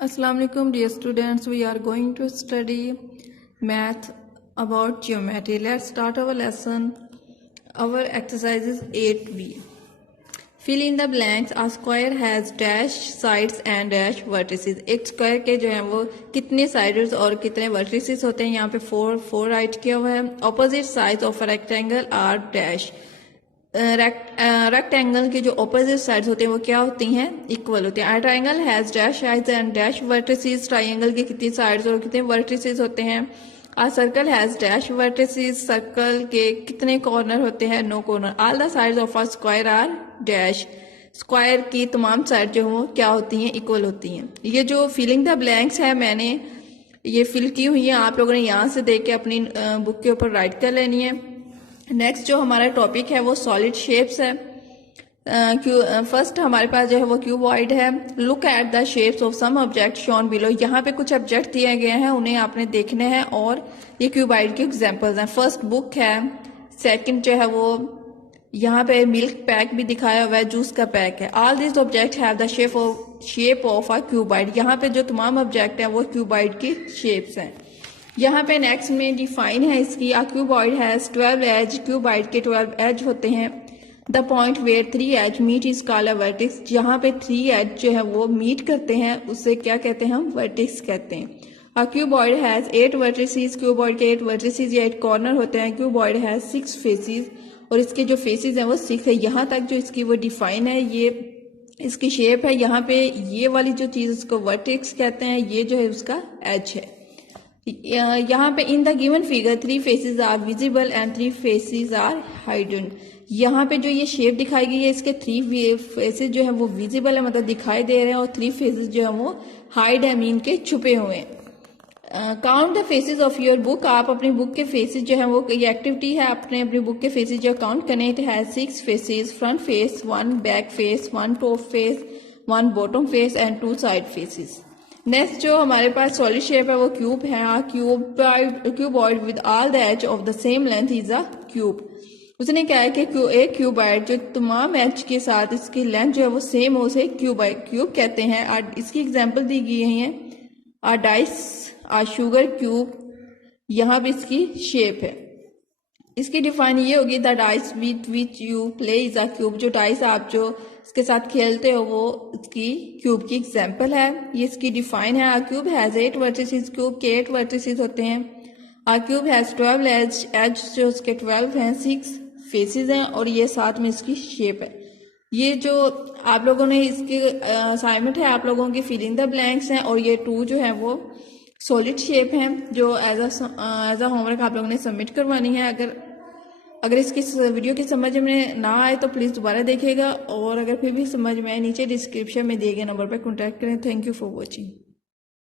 Assalamu alaikum dear students, we are going to study math about geometry. Let's start our lesson. Our exercise is 8b. Fill in the blanks. A square has dash sides and dash vertices. एक square के जो है वो कितने sides और कितने vertices होते हैं, यहाँ पे फोर राइट किया हुआ है. Opposite sides of rectangle are dash. Rectangle के जो ऑपोजिट साइड्स होते हैं वो क्या होती हैं, इक्वल होती हैं. Triangle has dash sides and dash vertices. Triangle के कितनी साइड्स और कितने वर्टिसेस होते हैं. A circle has dash vertices. Circle के कितने कॉर्नर होते हैं, no corner. All the sides of a square are dash. Square की तमाम साइड जो हो क्या होती हैं, इक्वल होती हैं. ये जो फिलिंग द ब्लैंक्स है मैंने ये फिल की हुई है, आप लोगों ने यहाँ से देख के अपनी बुक के ऊपर राइट कर लेनी है. नेक्स्ट जो हमारा टॉपिक है वो सॉलिड शेप्स है. फर्स्ट हमारे पास जो है वो क्यूबॉइड है. Look at the shapes of some object shown below. यहाँ पे कुछ ऑब्जेक्ट दिए गए हैं, उन्हें आपने देखने हैं और ये क्यूबॉइड के एग्जांपल्स हैं. फर्स्ट बुक है. सेकंड जो है वो यहाँ पे मिल्क पैक भी दिखाया हुआ है, जूस का पैक है. All this object have the shape of a cuboid. यहाँ पे जो तमाम ऑब्जेक्ट है वो क्यूबॉइड की शेप्स हैं. यहाँ पे नेक्स्ट में डिफाइन है इसकी. A cuboid has 12 edge. Cuboid के 12 एज होते हैं. The point where 3 edge meet is called a vertex. जहाँ पे 3 एज जो है वो मीट करते हैं उससे क्या कहते हैं, हम वर्टेक्स कहते हैं. अ क्यूबॉइड हैज 8 वर्टिसेस. क्यूबॉइड के 8 वर्टिसेस या 8 कॉर्नर होते हैं. क्यूबॉइड हैज 6 फेसेस और इसके जो फेसेस हैं वो 6 है. यहाँ तक जो इसकी वो डिफाइन है, ये इसकी शेप है. यहाँ पे ये वाली जो चीज उसको वर्टेक्स कहते हैं, ये जो है उसका एज है. यहाँ पे in the given figure 3 faces are visible and 3 faces are hidden. यहाँ पे जो ये शेप दिखाई गई है इसके 3 फेसेस जो है वो विजिबल है, मतलब दिखाई दे रहे हैं, और 3 फेसेस जो है वो हाइड है, मीन के छुपे हुए हैं. Count the faces of your book. आप अपनी बुक के फेसेस जो है वो ये एक्टिविटी है, अपने अपनी बुक के फेसेस जो काउंट करने. It has 6 faces. Front face, 1 back face, 1 top face, 1 bottom face and 2 side faces. Next जो हमारे पास सॉलिड शेप है वो क्यूब है. Cuboid with all the edge of the same length is a cube. उसने क्या है कि एक क्यूबॉइड जो तमाम एज के साथ इसकी लेंथ जो है वो सेम हो, उसे क्यूब कहते हैं. इसकी एग्जांपल दी गई है. आ डाइस, आ शुगर क्यूब. यहाँ पे इसकी शेप है. इसकी डिफाइन ये होगी, the dice with which you play is a cube. जो डाइस आप जो इसके साथ खेलते हो वो इसकी क्यूब की एग्जांपल है. ये इसकी डिफाइन है. आ क्यूब हैज 8 वर्टिसेस. क्यूब के 8 वर्टिसेस होते हैं. आ क्यूब हैज 12 एज जो उसके 12 हैं, 6 फेसेस हैं और ये साथ में इसकी शेप है. ये जो आप लोगों ने इसकी असाइनमेंट है आप लोगों की फिलिंग द ब्लैंक्स हैं, और ये 2 जो है वो सॉलिड शेप हैं जो एज अ होमवर्क आप लोगों ने सबमिट करवानी है. अगर इसकी वीडियो की समझ में ना आए तो प्लीज़ दोबारा देखिएगा, और अगर फिर भी समझ में आए नीचे डिस्क्रिप्शन में दिए गए नंबर पर कॉन्टैक्ट करें. Thank you for watching.